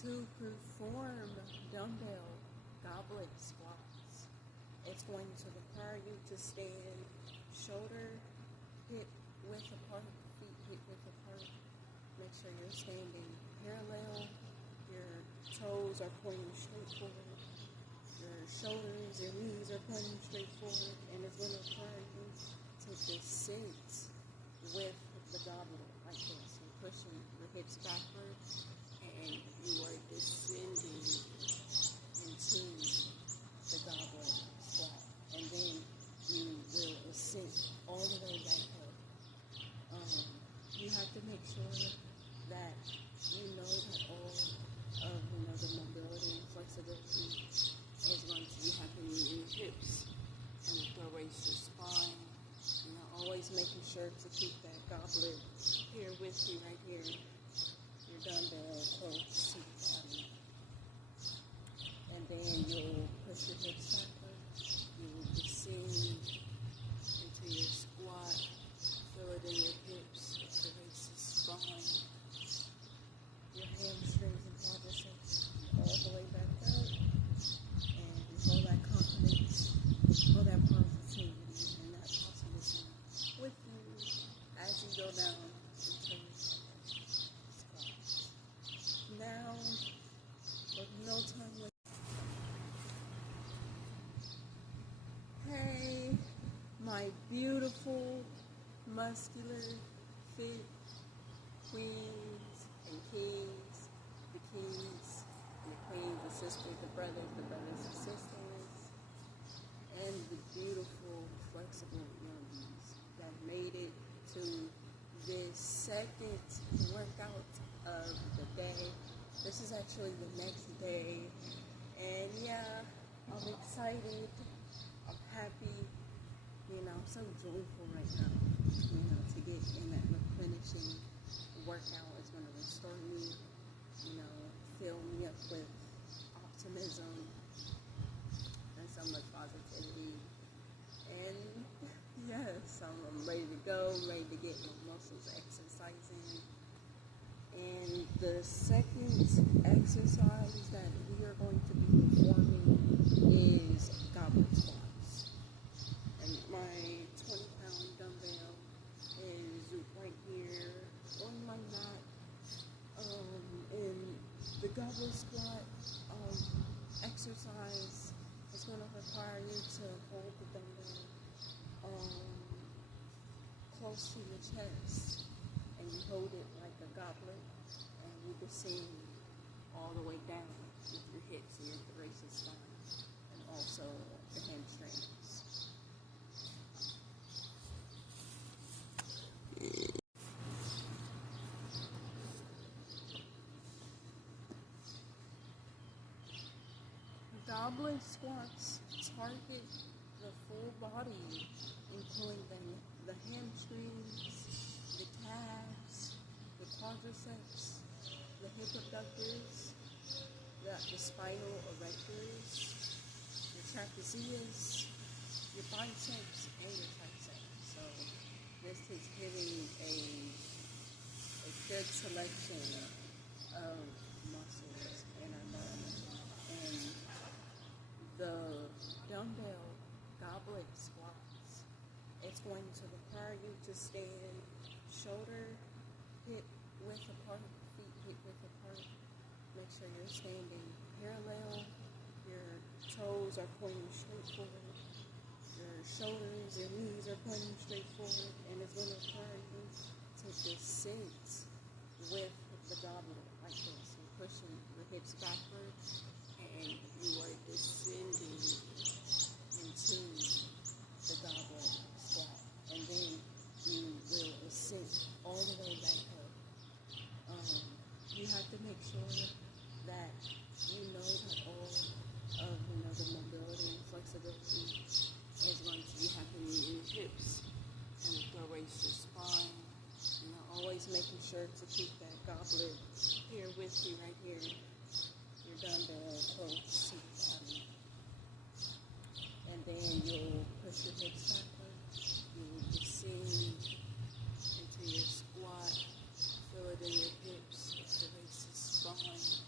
To perform dumbbell goblet squats, it's going to require you to stand shoulder hip width apart, feet hip width apart. Make sure you're standing parallel. Your toes are pointing straight forward. Your shoulders, your knees are pointing straight forward, and it's going to require you to descend with the goblet like this. You're pushing your hips backwards, and you are descending into the goblet squat, and then you will ascend all the way back up. You have to make sure that you know that all of the mobility and flexibility is going to be happening in your hips and thoracic spine. Always making sure to keep that goblet here with you right here. Your dumbbell close to the body. And then you'll push your hips backwards. You will descend into your squat. Feel it in your hips, thoracic spine. Your hamstrings and quadriceps all the way back up. And you hold that confidence, hold that positivity, and that optimism with you as you go down into your squats. Now, with no time left. Hey, my beautiful, muscular, fit queens and kings, the kings and the queens, the sisters, the brothers and sisters, and the beautiful, flexible youngies that made it to this second workout of the day. This is actually the next day, and yeah, I'm excited, I'm happy, I'm so joyful right now, to get in that replenishing workout. It's going to restore me, fill me up with optimism and so much positivity. And yes, I'm ready to go, ready to get my muscles exercising. And the second exercise that we are going to be performing is goblet squats. And my 20-pound dumbbell is right here on my mat. And the goblet squat exercise is going to require you to hold the dumbbell close to your chest, and you hold it like a goblet, and you descend all the way down with your hips and your thoracic spine, and also the hamstrings. Goblet squats target the full body, including the hamstrings, the calves, the quadriceps, the hip abductors, the spinal erectors, your trapezius, your biceps, and your triceps. So this is hitting a good selection of muscles in our body. And the dumbbell goblet squats, it's going to require you to stand shoulder hip width apart, feet hip width apart. Make sure you're standing parallel. Your toes are pointing straight forward. Your shoulders, your knees are pointing straight forward, and it's going to require you to descend with the goblet like this. You're pushing your hips backwards, and you are descending into the goblet squat, and then you will ascend all the way back up. You have to make sure that you know that all of the mobility and flexibility is going to be happening in your hips and the thoracic spine. Always making sure to keep that goblet here with you right here. Your dumbbell close to the body. And then you'll push your hips backwards. You will descend into your squat. Feel it in your hips, thoracic spine.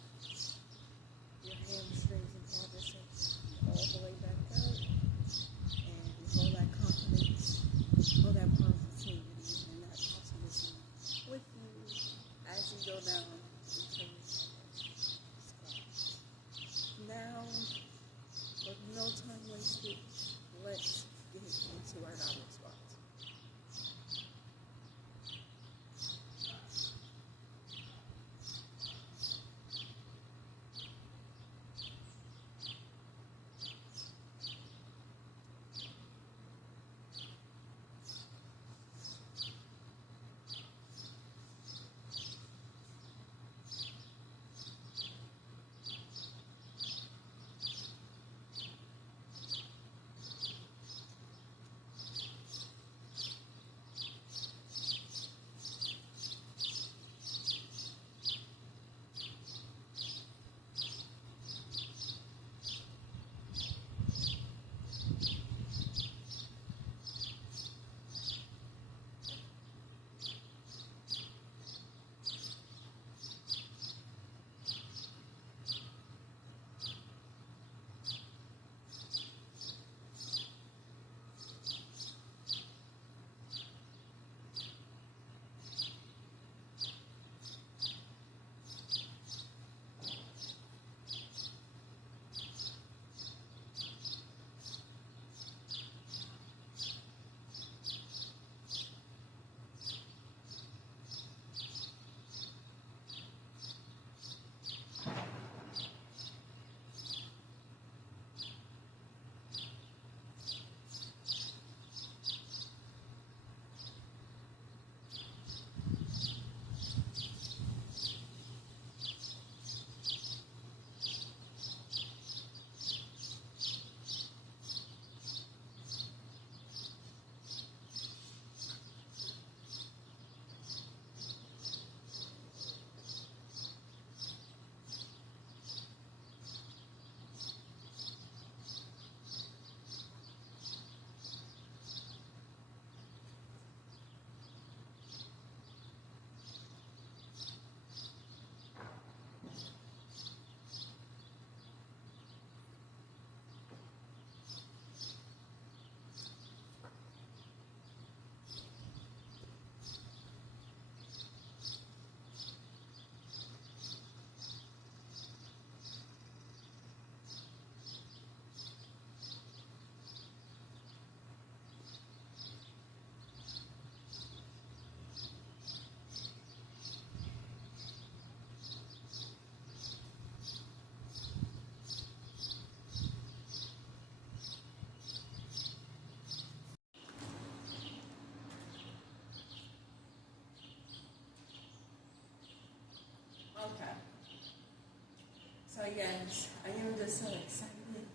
So yes, I am just so excited.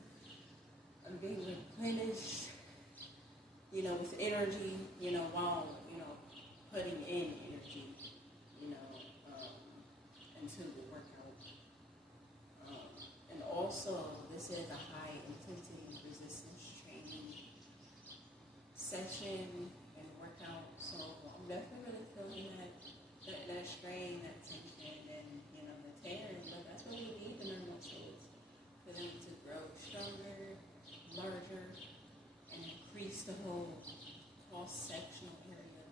I'm being replenished, with energy, while, putting in energy, you know, um, into the workout. And also, this is a high intensity resistance training session and workout. So I'm definitely feeling that strain, that tension, and, the tearing. But that's what we need in our muscles for them to grow stronger, larger, and increase the whole cross-sectional area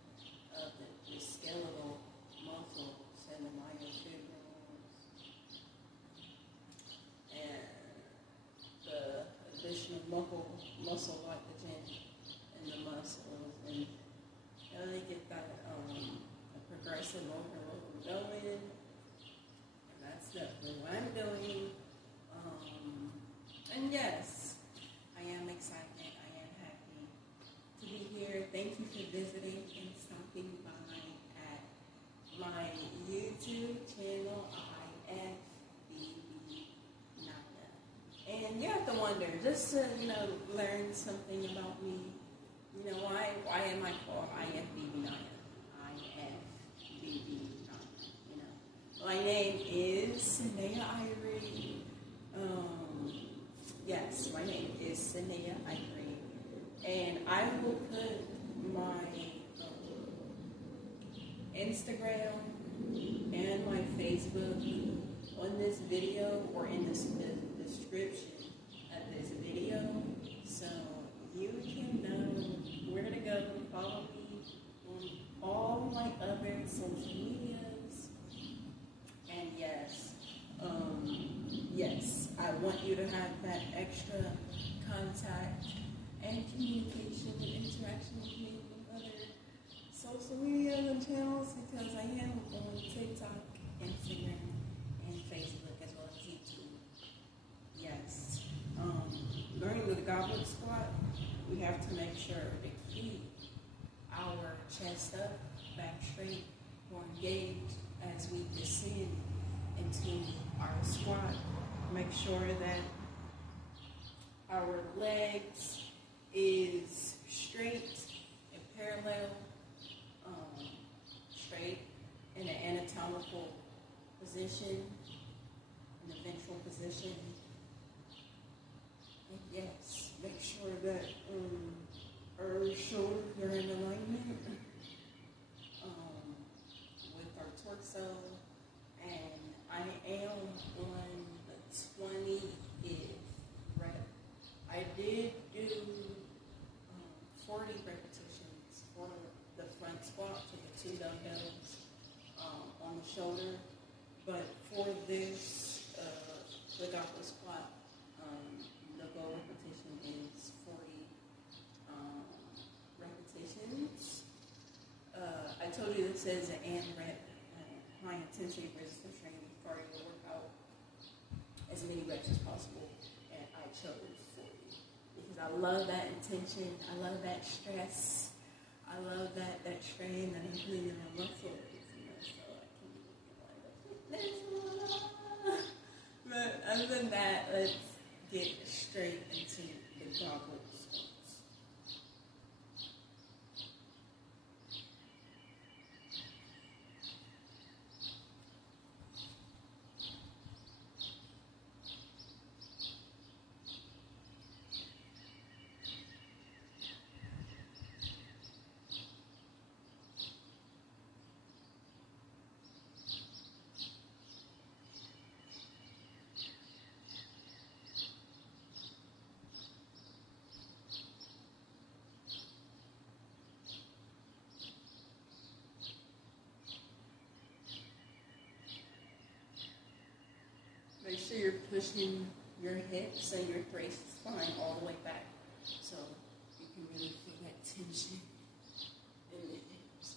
of the skeletal muscles and the myofibrils and the additional muscle glycogen in the muscles, and really get that progressive overload going. And that's definitely what I'm doing. And yes, I am excited. I am happy to be here. Thank you for visiting and stopping by at my YouTube channel, IFBB Naya. And you have to wonder, just to, learn something about me. Why am I called IFBB Naya? IFBB Naya. My name is Sanaya Ivory. Yes, my name is Sanaya Ivory. And I will put my Instagram and my Facebook on this video or in the description of this video, so you can know where to go and follow me on all my other social medias. And yes, I want you to have that extra contact and communication and interaction with me on other social media and channels, because I am on TikTok, Instagram, and Facebook, as well as YouTube. Yes. During the goblet squat, we have to make sure to keep our chest up, back straight, or engaged as we descend into our squat. Make sure that our legs is straight and parallel, straight in an anatomical position, in the ventral position. And yes, make sure that our shoulders are in alignment with our torso. And I am on the 20th rep. I did do 40 repetitions for the front squat to the 2 dumbbells on the shoulder, but for this, the goblet squat, the goal repetition is 40 repetitions. I told you this is an AMRAP, high intensity resistance training cardio workout, as many reps as possible, and I chose 40 because I love that intention, I love that stress, I love that strain that I'm putting in my muscles, so I can but other than that, let's get straight into the goblet squats. Make sure you're pushing your hips and your thoracic spine all the way back, so you can really feel that tension in the hips.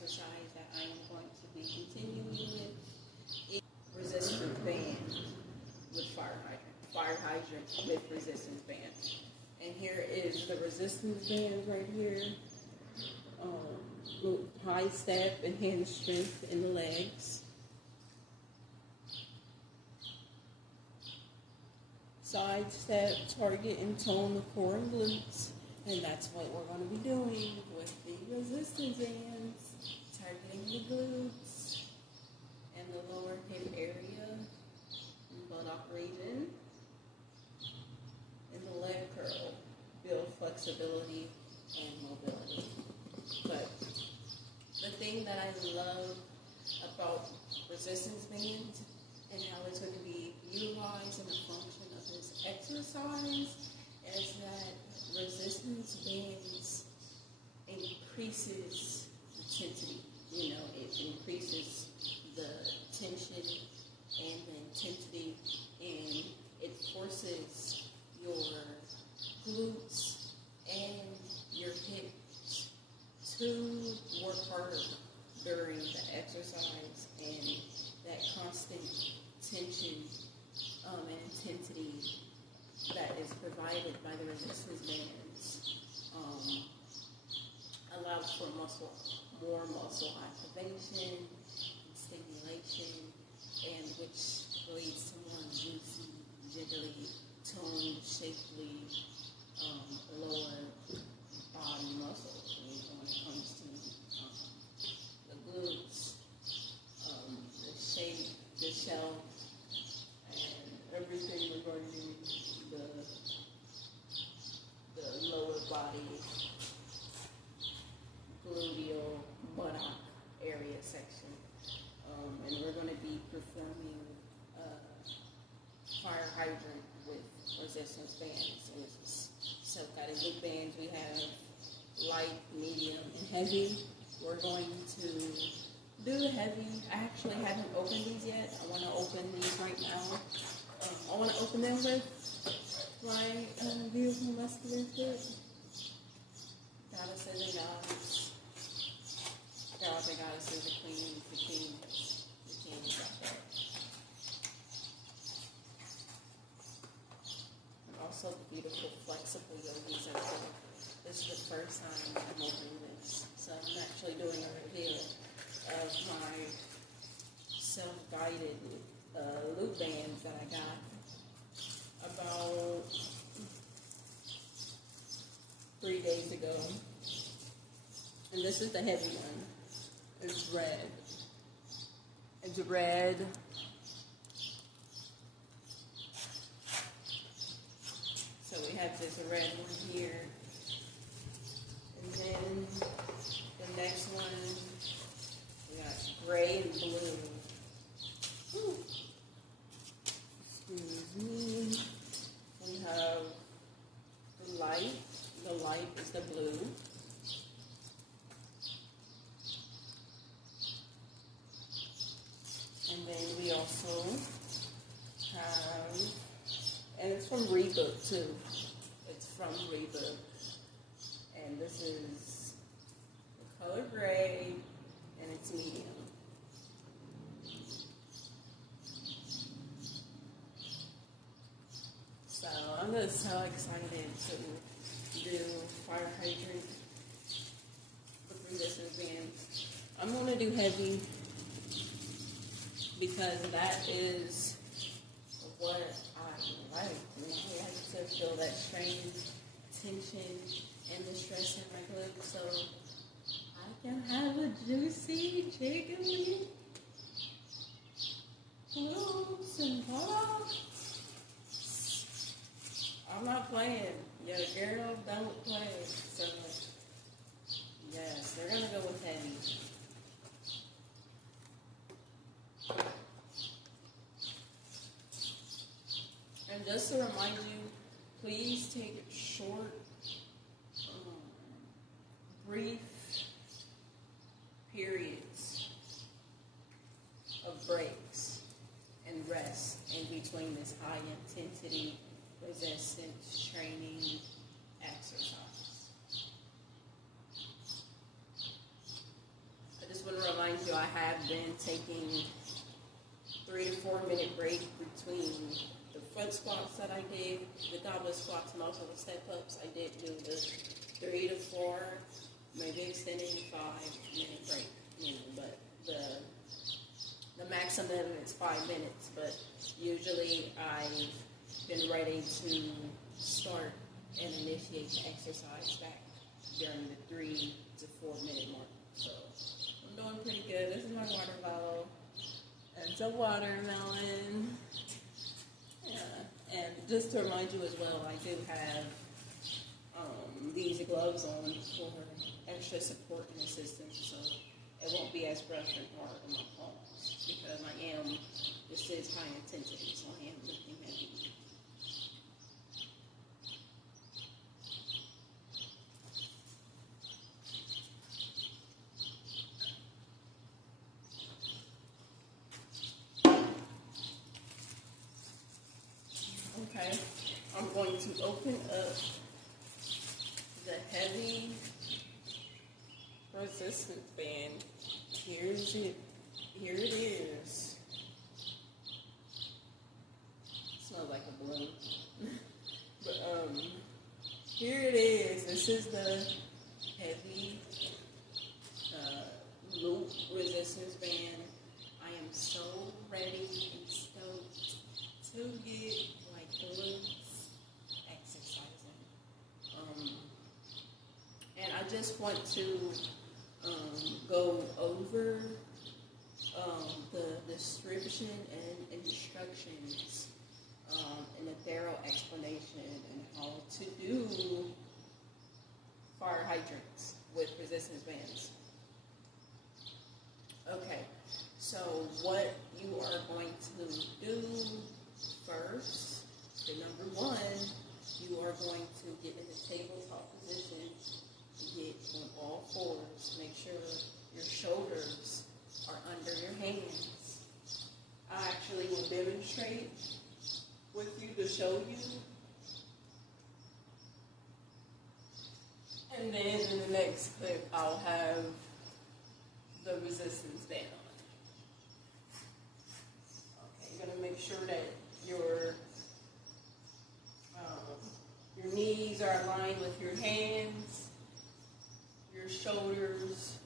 exercise that I am going to be continuing with is resistance band with fire hydrant. Fire hydrant with resistance band. And here is the resistance band right here. High step and hand strength in the legs. Side step, target and tone the core and glutes. And that's what we're going to be doing with the resistance bands. Targeting the glutes and the lower hip area and buttock region. And the leg curl. Build flexibility and mobility. But the thing that I love about resistance bands and how it's going to be utilized in the function of this exercise is that resistance bands increases the intensity. It increases the tension and the intensity, and it forces your glutes and your hips to work harder during the exercise, and that constant tension and intensity that is provided by the resistance bands allows for more muscle activation and stimulation, and which leads to more juicy, jiggly, toned, shapely, lower body muscles when it comes to the glutes, the shape, the shell, and everything regarding the lower body, gluteal, buttock area section. And we're going to be performing fire hydrant with resistance bands. So got loop bands. We have light, medium, and heavy. We're going to do the heavy. I actually haven't opened these yet. I want to open these right now. I want to open them with my beautiful muscular foot. Goddesses and gods. Gods and goddesses, the queens, the kings, out there. And also the beautiful, flexible yogis out there. This is the first time I'm opening this. So I'm actually doing a review of my self-guided loop bands that I got about 3 days ago. And this is the heavy one. It's red. It's red. So we have this red one here. And then the next one, we got gray and blue. Whew. Excuse me. We have the light. The light is the blue. And then we also have, and it's from Rebook too. It's from Rebook. And this is the color gray, and it's medium. So I'm just so excited to do fire hydrant with resistance bands. I'm going to do heavy because that is what I like. I like to feel that strain, tension, and the stress in my glutes, so I can have a juicy, jiggly glutes and buttocks. I'm not playing. Your girl don't play. So, yes, they're going to go with heavy. And just to remind you, please take short, brief periods of breaks and rest in between this high intensity resistance training exercise. I just been taking 3 to 4 minute break between the front squats that I did, the goblet squats, and also the step ups. I did do the 3 to 4, maybe extended to 5-minute break, but the maximum is 5 minutes. But usually I've been ready to start and initiate the exercise back during the 3 to 4 minute mark. So I'm doing pretty good. This is my water bottle. It's a watermelon. Yeah. And just to remind you as well, I do have these gloves on for extra support and assistance, so it won't be as rough and hard on my palms because this is high intensity, so I am lifting heavy. Okay, I'm going to open up the heavy resistance band. Here it is. Smells like a balloon. But here it is. This is the heavy loop resistance band. I am so ready and stoked to get glutes exercising. And I just want to go over the description and instructions and a thorough explanation and how to do fire hydrants with resistance bands. Okay, so what you are going to do first, number one, you are going to get in the tabletop position, get on all fours, make sure your shoulders are under your hands. I actually will demonstrate with you to show you. And then in the next clip, I'll have the resistance band on. Okay, you're gonna make sure that your knees are aligned with your hands. Your shoulders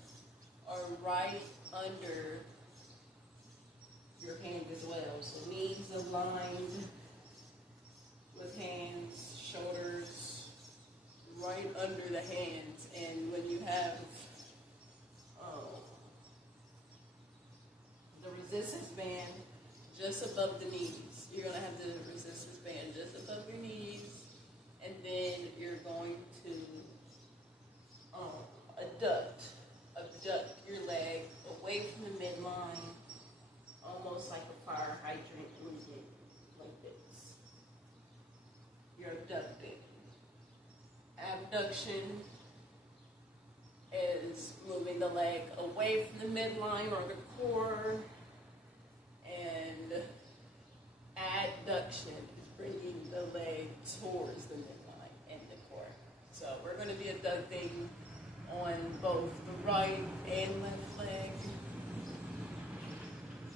are right under your hand as well. So knees aligned with hands, shoulders right under the hands. And when you have the resistance band just above the knees, you're going to have the resistance band just above your knees, and then you're going to abduct your leg away from the midline, almost like a fire hydrant movement, like this. You're abducting. Abduction is moving the leg away from the midline or the core, and adduction is bringing the leg towards the midline and the core. So we're going to be abducting on both the right and left leg.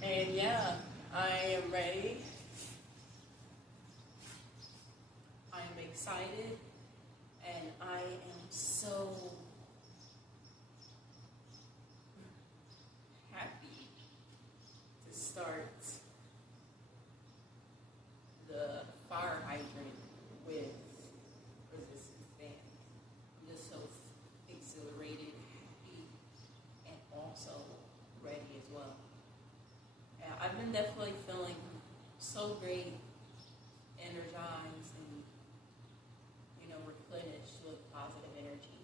And yeah, I am ready. I am excited, and I am so happy to start the fire hydrant with resistance band. I'm just so exhilarated, happy, and also ready as well. And I've been definitely feeling so great, energized, and replenished with positive energy,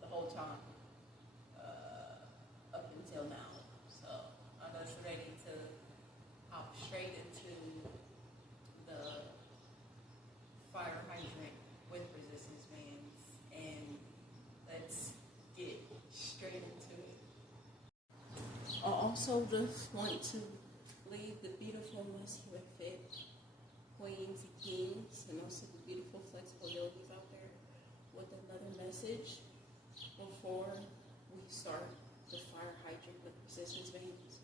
the whole time up until now. So I'm just ready to hop straight into the fire hydrant with resistance bands, and let's get straight into it. I also just want to leave the beautiful muscular fit queens and kings, and also the beautiful flexible yogis out there, with another message before we start the fire hydrant with resistance bands.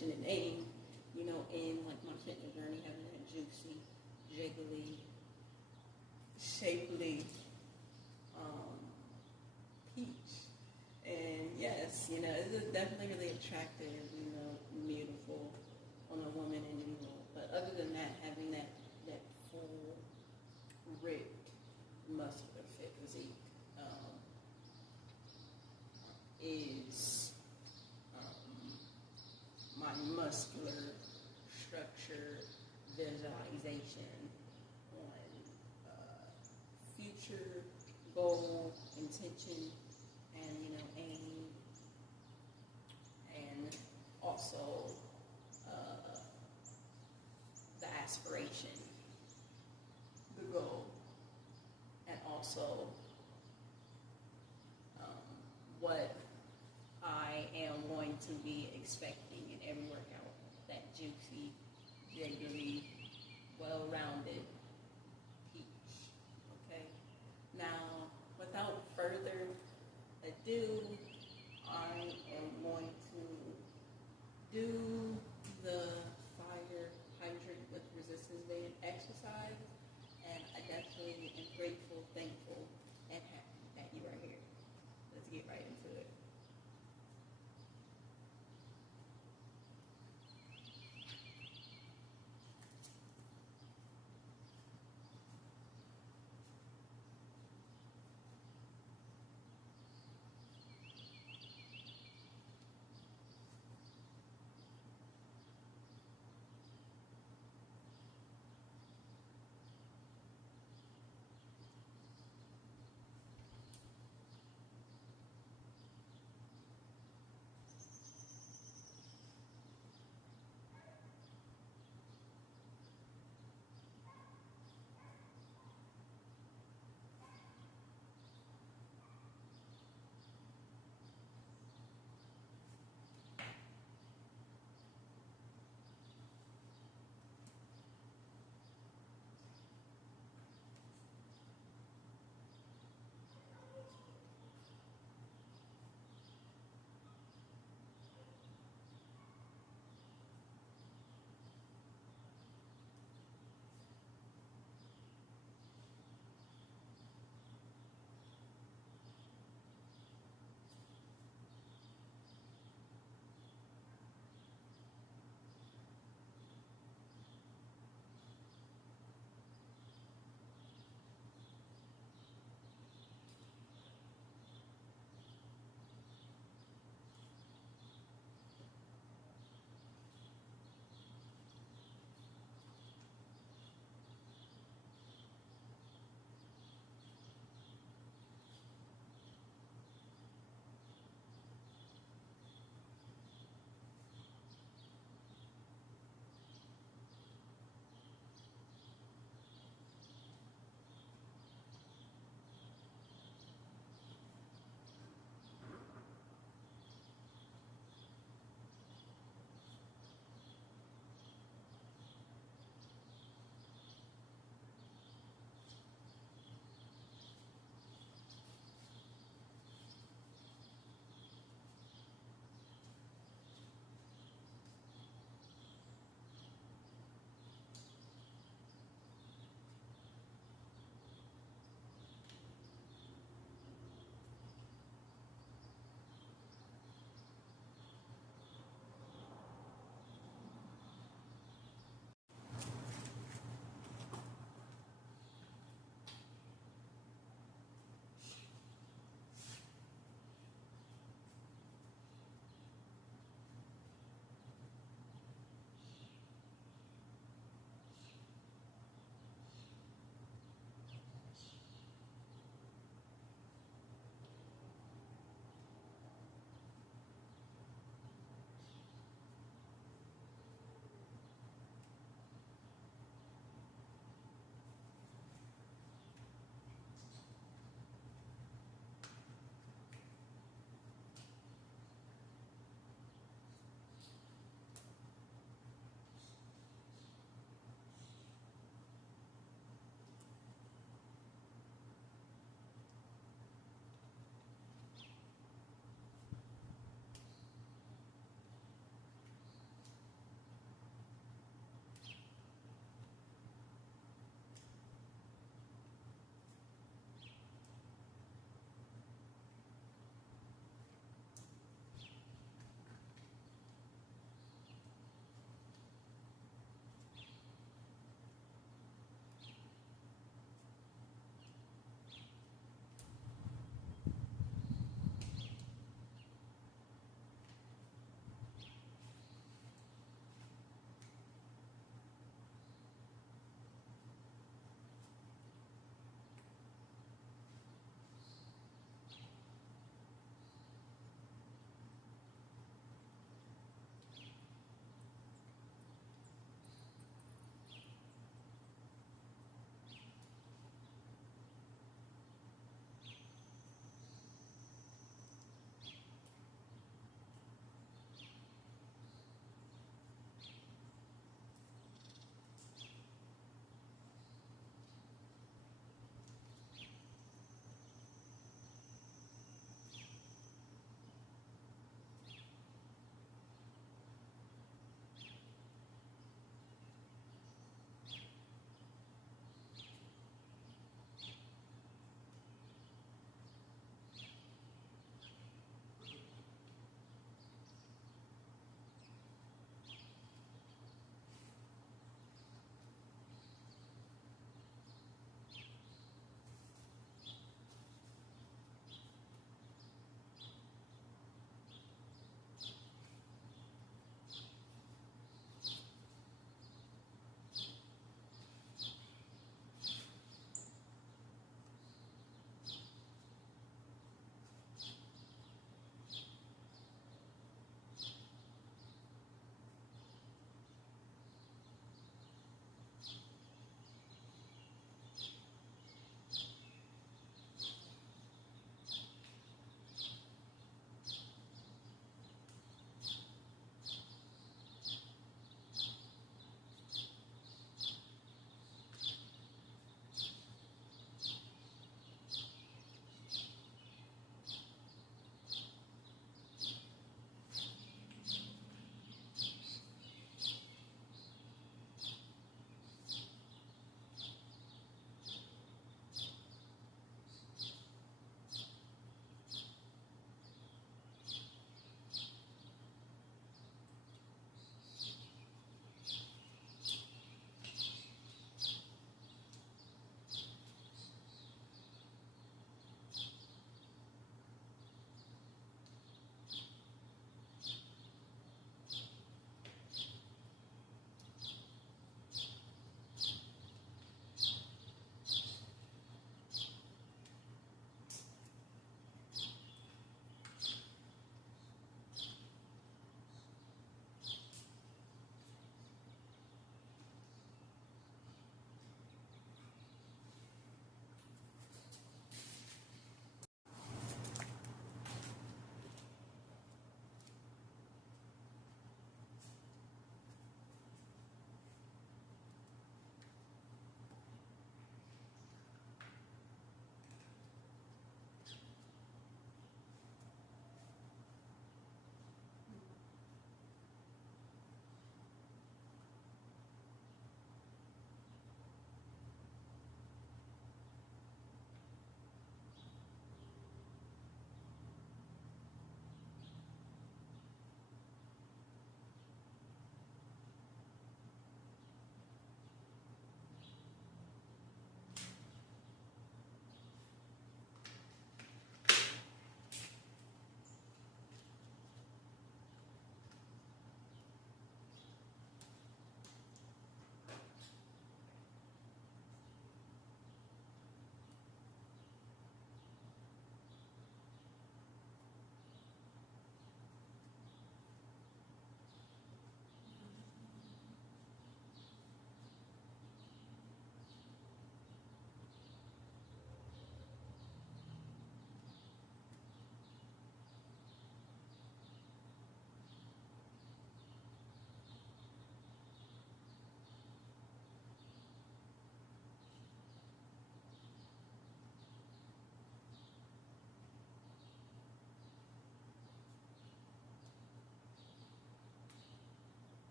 mentioned in AIM, you know, in like my fitness journey, having that juicy, jiggly, shapely peach. And yes, you know, it's definitely really attractive, you know, beautiful on a woman in general. But other than that, having that full, ripped, muscular, fit physique is my muscular structure visualization on future goal, intention, and you know, aim, and also the aspiration, the goal, and also what I am going to be expecting in every workout. That juicy, jiggly, well-rounded peach. Okay? Now, without further ado, I am going to do the fire hydrate with resistance band exercise, and I definitely am grateful, thankful, and happy that you are here. Let's get right into it.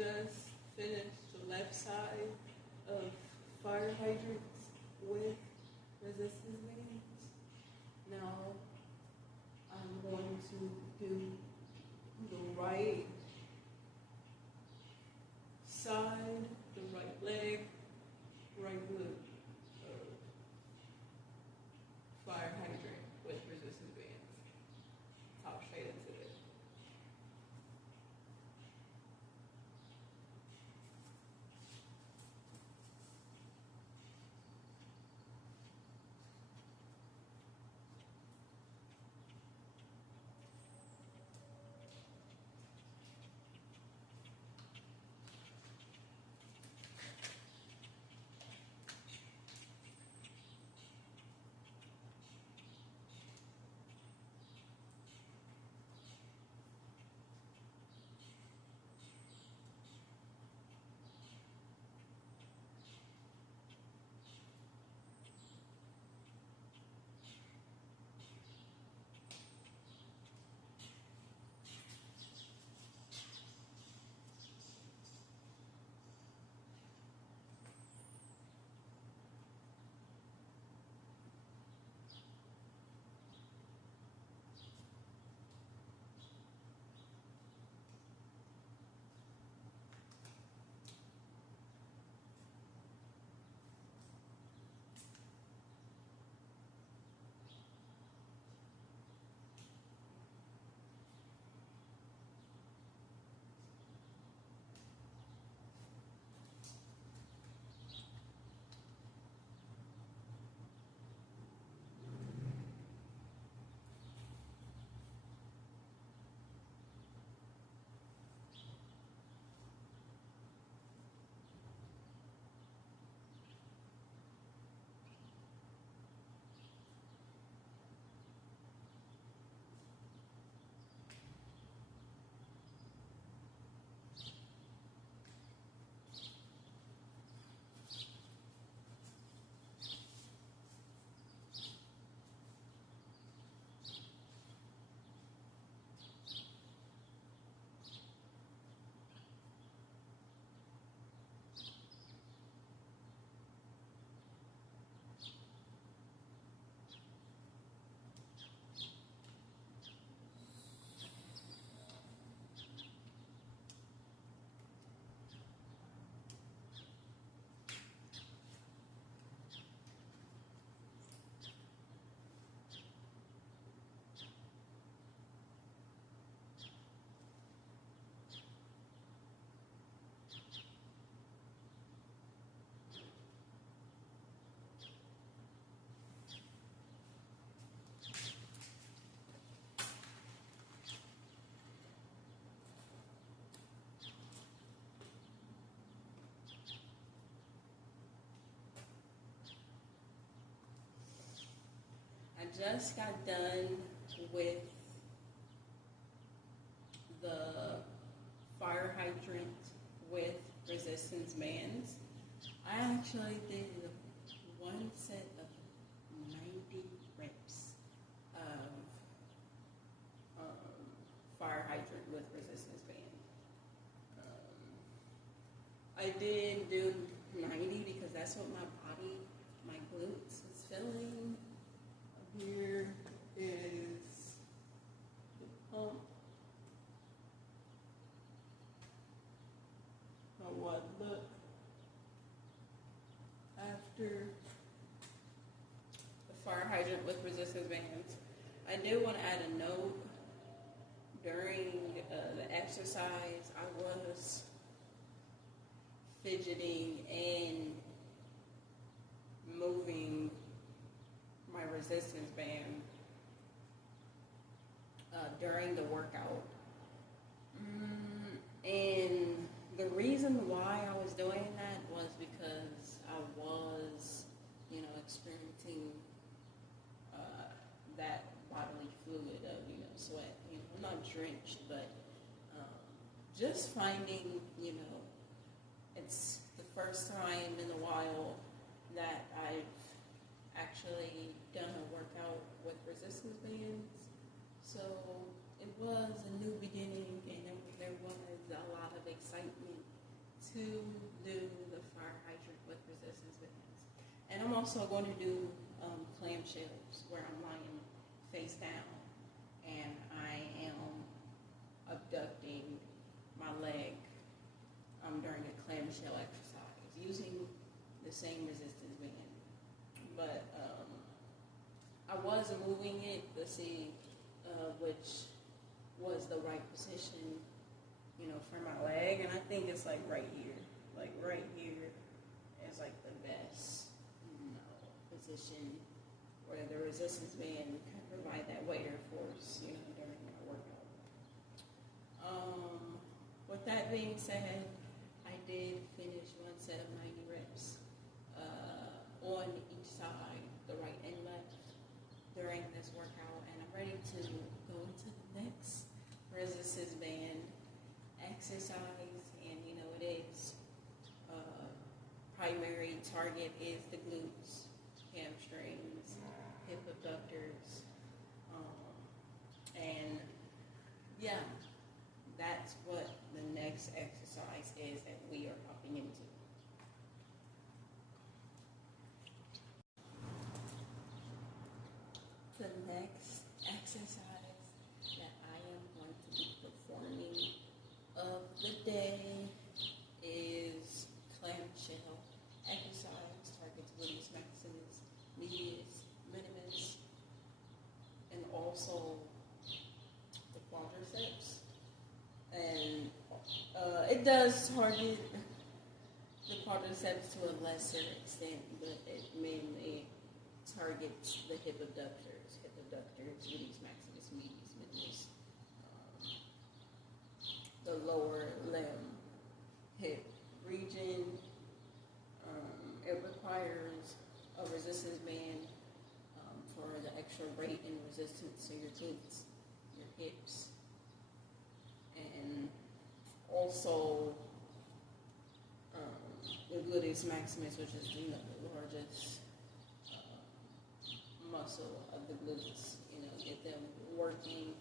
just finished the left side of fire hydrants with resistance bands. Now I'm going to do the right side, the right leg, right hook of fire hydrant with resistance bands. Top straight into it. I just got done with the fire hydrant with resistance bands. I actually did one set of 90 reps of fire hydrant with resistance band. I did do 90 because that's what my body, my glutes was feeling. Here is the pump. How what look after the fire hydrant with resistance bands. I do want to add a note. During the exercise, I was fidgeting and moving my resistance band during the workout. And the reason why I was doing that was because I was, experiencing that bodily fluid of, sweat. I'm not drenched, but just finding, it's the first time in a while that I've actually done a workout with resistance bands. So it was a new beginning, and there was a lot of excitement to do the fire hydrant with resistance bands. And I'm also going to do clamshells where I'm lying face down and I am abducting my leg during a clamshell exercise using the same resistance band. But I was moving it to see which was the right position, for my leg, and I think it's like right here. Like right here is like the best, position where the resistance band can provide that weight or force, during my workout. With that being said, I did finish one set of 90 reps on each side, the right and left, during this workout, and I'm ready to go into the next resistance band exercise. And it is primary target is the glutes, hamstrings, hip abductors, and yeah, that's what the next exercise is that we are hopping into. The next exercise that I am going to be performing of the day is clamshell exercise. Targets gluteus maximus, medius, minimus, and also the quadriceps. And it does target the quadriceps to a lesser extent, but it mainly targets the hip abductors, gluteus maximus, medius, minimus, the lower limb, hip region. It requires a resistance band for the extra weight and resistance to your glutes, your hips, and also the gluteus maximus, which is the largest muscle of the glutes. Get them working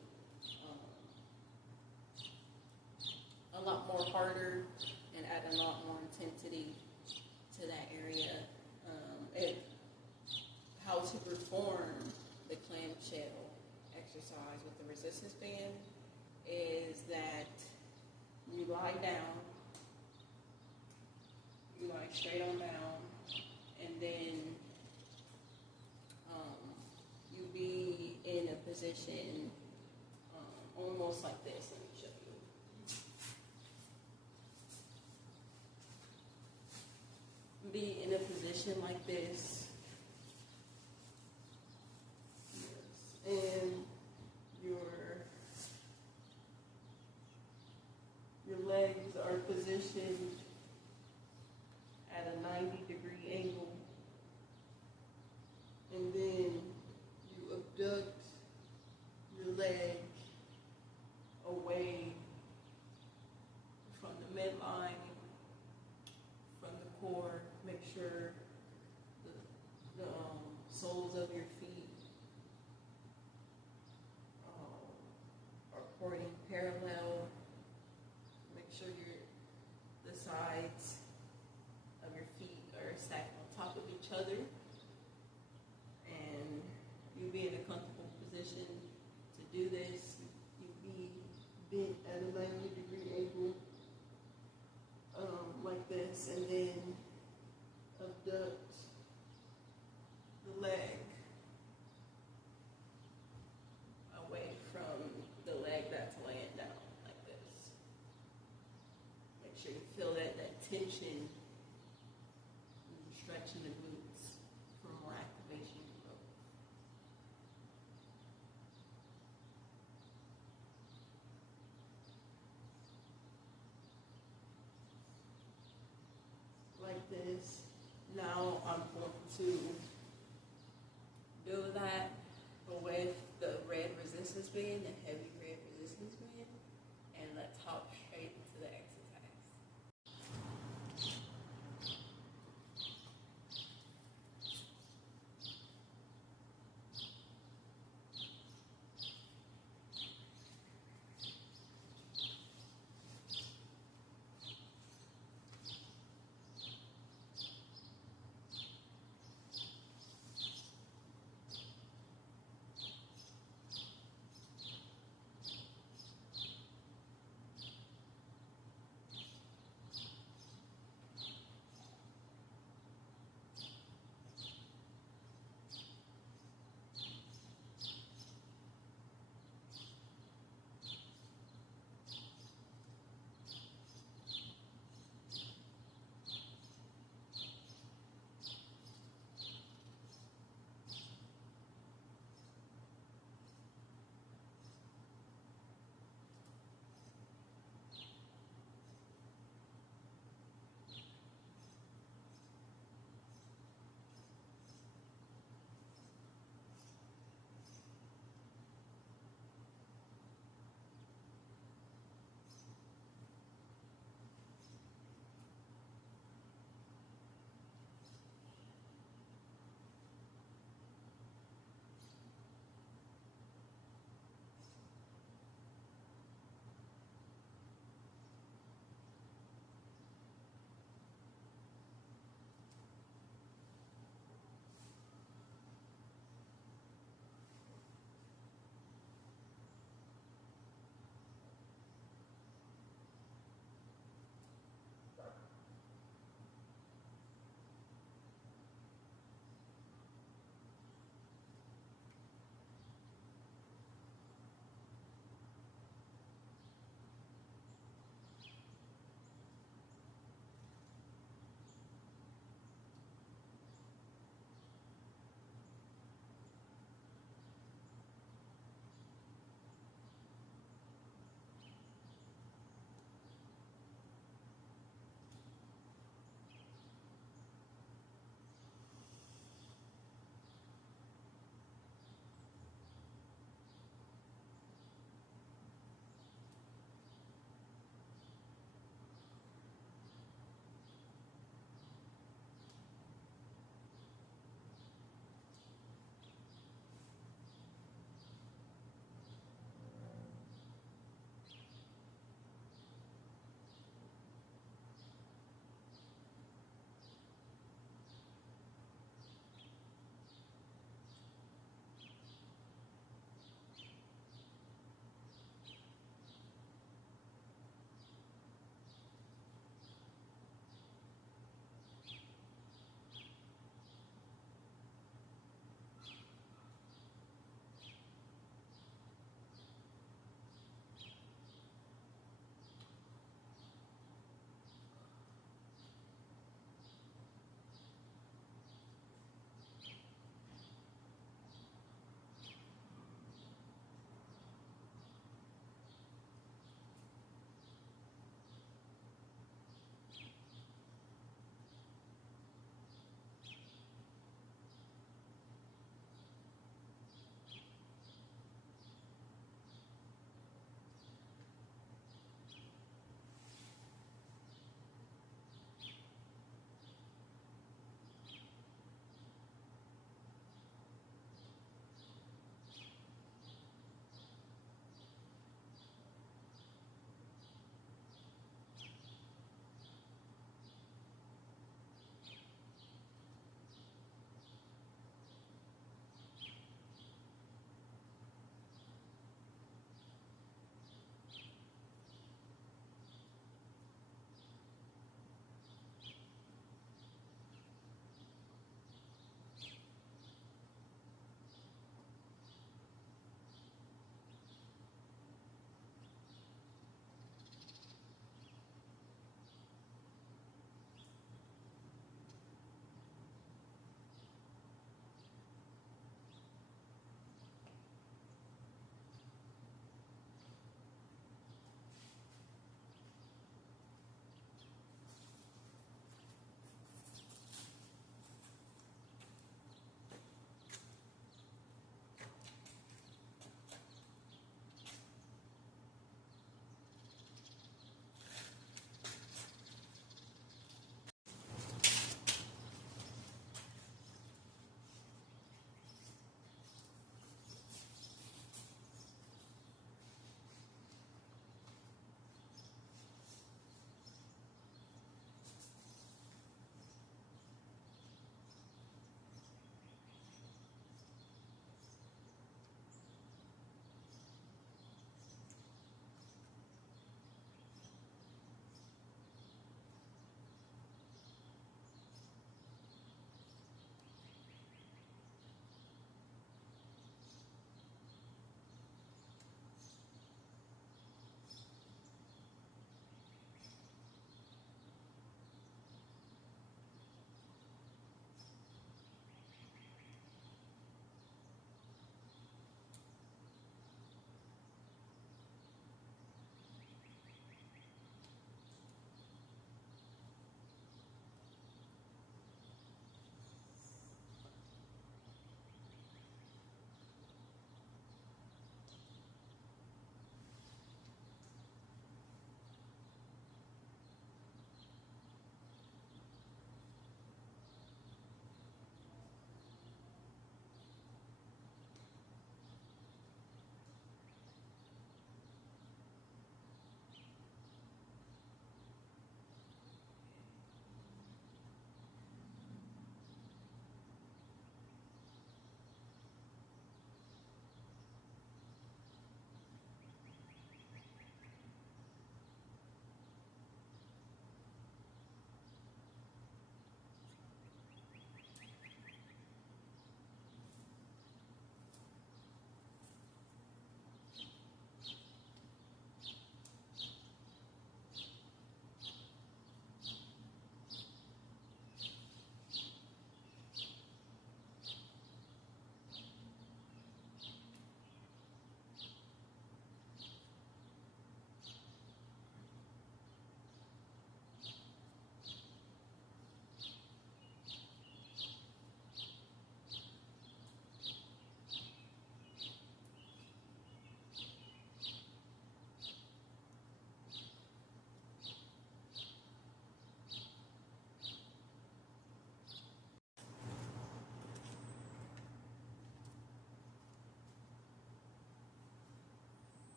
a lot more harder and add a lot more intensity to that area. How to perform the clamshell exercise with the resistance band is that you lie down, you lie straight on down, and then you be in a position almost like this. Let me show you. Be in a position like this. And your legs are positioned at a 90-degree angle, and then you abduct your leg